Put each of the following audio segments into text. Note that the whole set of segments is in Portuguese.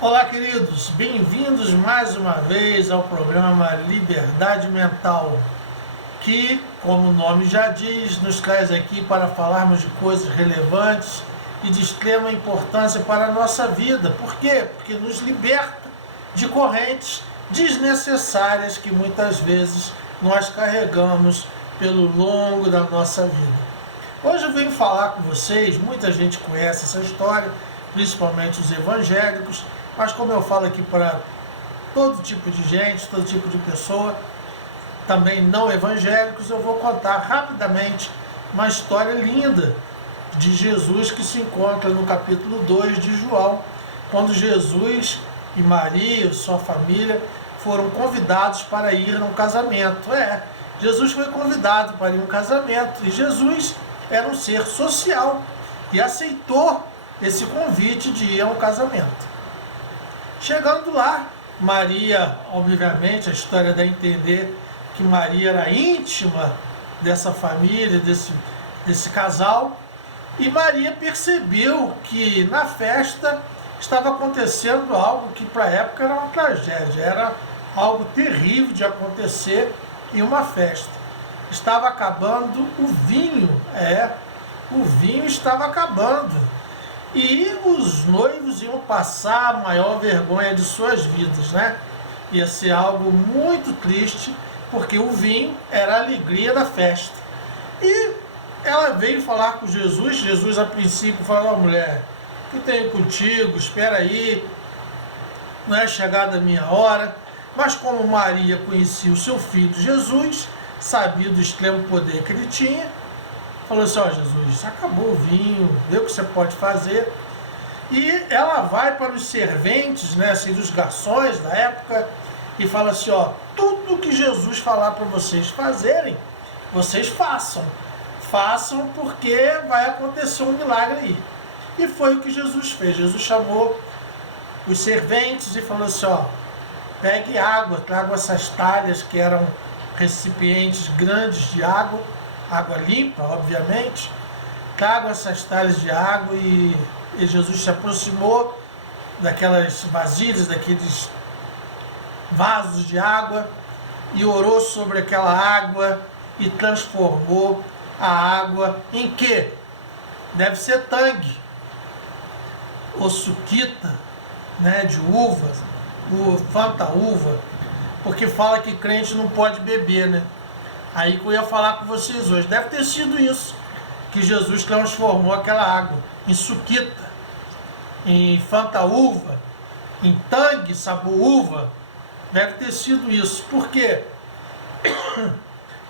Olá, queridos, bem-vindos mais uma vez ao programa Liberdade Mental, que, como o nome já diz, nos traz aqui para falarmos de coisas relevantes e de extrema importância para a nossa vida. Por quê? Porque nos liberta de correntes desnecessárias que muitas vezes nós carregamos pelo longo da nossa vida. Hoje eu venho falar com vocês, muita gente conhece essa história, principalmente os evangélicos, mas como eu falo aqui para todo tipo de gente, todo tipo de pessoa, também não evangélicos, eu vou contar rapidamente uma história linda de Jesus que se encontra no capítulo 2 de João, quando Jesus e Maria, sua família, foram convidados para ir num casamento. Jesus foi convidado para ir a um casamento e Jesus era um ser social e aceitou esse convite de ir a um casamento. Chegando lá, Maria, obviamente, a história dá a entender que Maria era íntima dessa família, desse casal, e Maria percebeu que na festa estava acontecendo algo que para a época era uma tragédia, era algo terrível de acontecer em uma festa. Estava acabando o vinho, o vinho estava acabando. E os noivos iam passar a maior vergonha de suas vidas, né? Ia ser algo muito triste, porque o vinho era a alegria da festa. E ela veio falar com Jesus. Jesus, a princípio, falou: mulher, o que tenho contigo? Espera aí, não é chegada a minha hora. Mas como Maria conhecia o seu filho Jesus, sabia do extremo poder que ele tinha, falou assim: Jesus, acabou o vinho, vê o que você pode fazer. E ela vai para os serventes, né, assim, dos garçons da época, e fala assim: tudo que Jesus falar para vocês fazerem, vocês façam. Façam, porque vai acontecer um milagre aí. E foi o que Jesus fez. Jesus chamou os serventes e falou assim: pegue água, traga essas talhas que eram recipientes grandes de água, água limpa, obviamente. Tragam essas talhas de água e Jesus se aproximou daquelas vasilhas, daqueles vasos de água e orou sobre aquela água e transformou a água em quê? Deve ser tangue ou suquita, né, de uva, fanta-uva, porque fala que crente não pode beber, né? Aí que eu ia falar com vocês hoje. Deve ter sido isso, que Jesus transformou aquela água em suquita, em fanta-uva, em tangue, sabor uva. Deve ter sido isso. Por quê?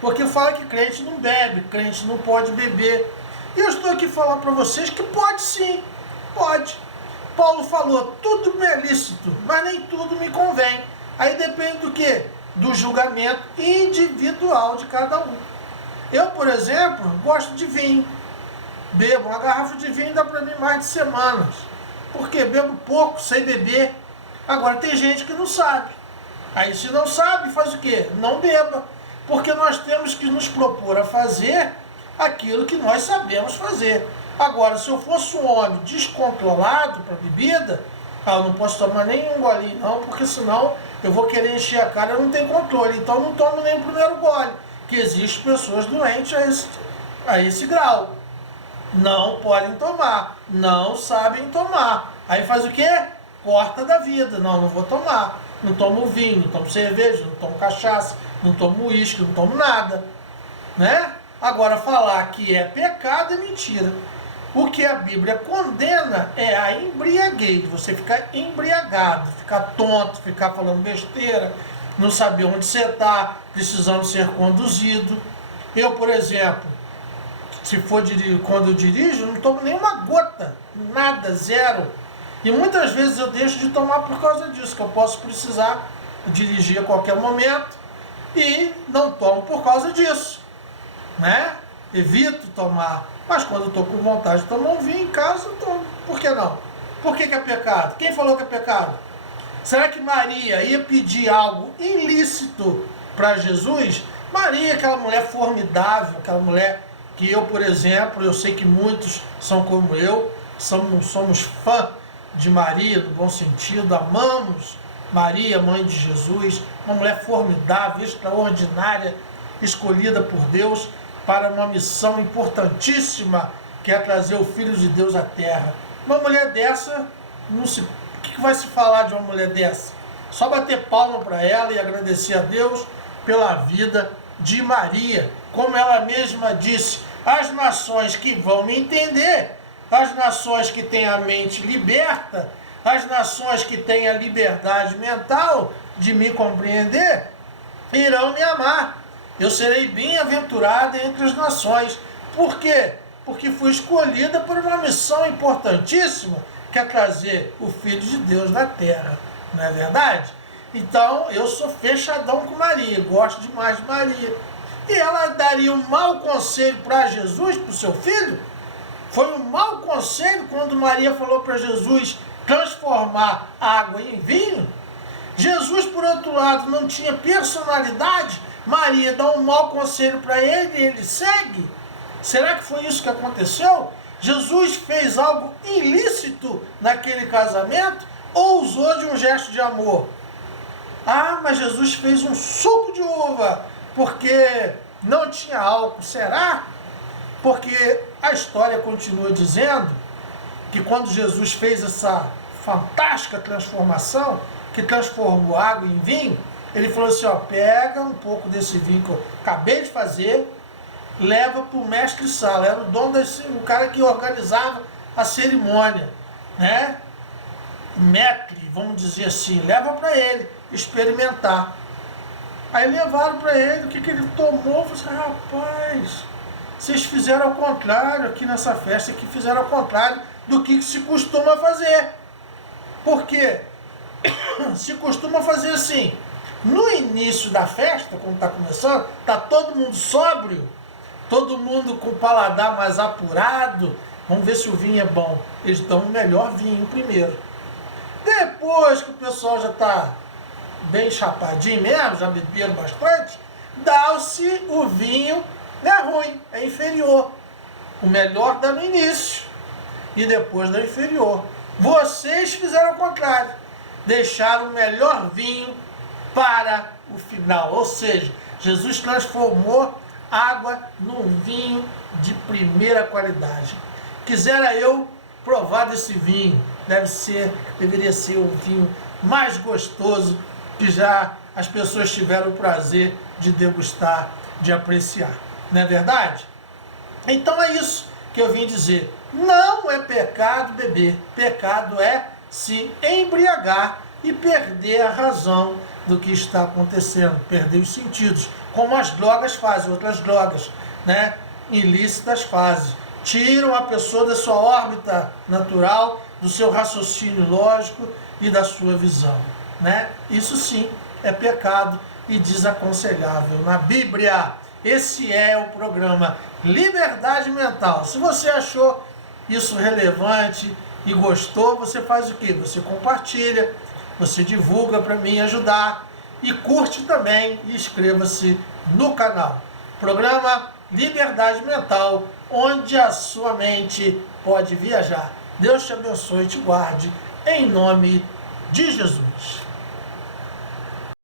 Porque fala que crente não bebe, crente não pode beber. E eu estou aqui falando para vocês que pode sim, pode. Paulo falou: tudo me é lícito, mas nem tudo me convém. Aí depende do quê? Do julgamento individual de cada um. Eu, por exemplo, gosto de vinho. Bebo uma garrafa de vinho, dá para mim mais de semanas. Porque bebo pouco, sem beber. Agora tem gente que não sabe. Aí se não sabe, faz o quê? Não beba. Porque nós temos que nos propor a fazer aquilo que nós sabemos fazer. Agora, se eu fosse um homem descontrolado para bebida, eu não posso tomar nem um golinho não, porque senão eu vou querer encher a cara, eu não tenho controle. Então não tomo nem o primeiro gole. Que existem pessoas doentes a esse grau. Não podem tomar, não sabem tomar. Aí faz o quê? Corta da vida. Não vou tomar. Não tomo vinho, não tomo cerveja, não tomo cachaça, não tomo uísque, não tomo nada. Né? Agora, falar que é pecado é mentira. O que a Bíblia condena é a embriaguez, você ficar embriagado, ficar tonto, ficar falando besteira, não saber onde você está, precisando ser conduzido. Eu, por exemplo, quando eu dirijo, não tomo nenhuma gota, nada, zero. E muitas vezes eu deixo de tomar por causa disso, que eu posso precisar dirigir a qualquer momento e não tomo por causa disso, né? Evito tomar. Mas quando eu estou com vontade de tomar um vinho em casa, eu tomo. Por que não? Por que é pecado? Quem falou que é pecado? Será que Maria ia pedir algo ilícito para Jesus? Maria, aquela mulher formidável, aquela mulher que eu, por exemplo, eu sei que muitos são como eu, somos fã de Maria, no bom sentido, amamos Maria, mãe de Jesus, uma mulher formidável, extraordinária, escolhida por Deus para uma missão importantíssima, que é trazer o Filho de Deus à Terra. Uma mulher dessa, o que vai se falar de uma mulher dessa? Só bater palma para ela e agradecer a Deus pela vida de Maria. Como ela mesma disse, as nações que vão me entender, as nações que têm a mente liberta, as nações que têm a liberdade mental de me compreender, irão me amar. Eu serei bem-aventurada entre as nações. Por quê? Porque fui escolhida por uma missão importantíssima, que é trazer o Filho de Deus na Terra. Não é verdade? Então, eu sou fechadão com Maria, gosto demais de Maria. E ela daria um mau conselho para Jesus, para o seu filho? Foi um mau conselho quando Maria falou para Jesus transformar água em vinho? Jesus, por outro lado, não tinha personalidade? Maria dá um mau conselho para ele e ele segue? Será que foi isso que aconteceu? Jesus fez algo ilícito naquele casamento ou usou de um gesto de amor? Ah, mas Jesus fez um suco de uva porque não tinha álcool. Será? Porque a história continua dizendo que quando Jesus fez essa fantástica transformação, que transformou água em vinho, ele falou assim, ó, pega um pouco desse vinho que eu acabei de fazer, leva para o mestre Sala, era o dono o cara que organizava a cerimônia, né? Maître, vamos dizer assim, leva para ele experimentar. Aí levaram para ele, o que ele tomou? Eu falei assim, rapaz, vocês fizeram ao contrário aqui nessa festa, que fizeram ao contrário do que se costuma fazer. Por quê? Se costuma fazer assim, no início da festa, quando está começando, está todo mundo sóbrio, todo mundo com o paladar mais apurado, vamos ver se o vinho é bom. Eles dão o melhor vinho primeiro. Depois que o pessoal já está bem chapadinho mesmo, já beberam bastante, dá-se o vinho, não é ruim, é inferior. O melhor dá no início e depois dá inferior. Vocês fizeram o contrário, deixaram o melhor vinho para o final. Ou seja, Jesus transformou água num vinho de primeira qualidade. Quisera eu provar desse vinho, deveria ser o vinho mais gostoso que já as pessoas tiveram o prazer de degustar, de apreciar. Não é verdade? Então é isso que eu vim dizer. Não é pecado beber. Pecado é se embriagar e perder a razão do que está acontecendo, perder os sentidos, como as drogas fazem, outras drogas, né, ilícitas fazem. Tiram a pessoa da sua órbita natural, do seu raciocínio lógico e da sua visão, né? Isso sim é pecado e desaconselhável na Bíblia. Esse é o programa Liberdade Mental. Se você achou isso relevante e gostou, você faz o quê? Você compartilha, você divulga para mim ajudar e curte também e inscreva-se no canal. Programa Liberdade Mental, onde a sua mente pode viajar. Deus te abençoe e te guarde, em nome de Jesus.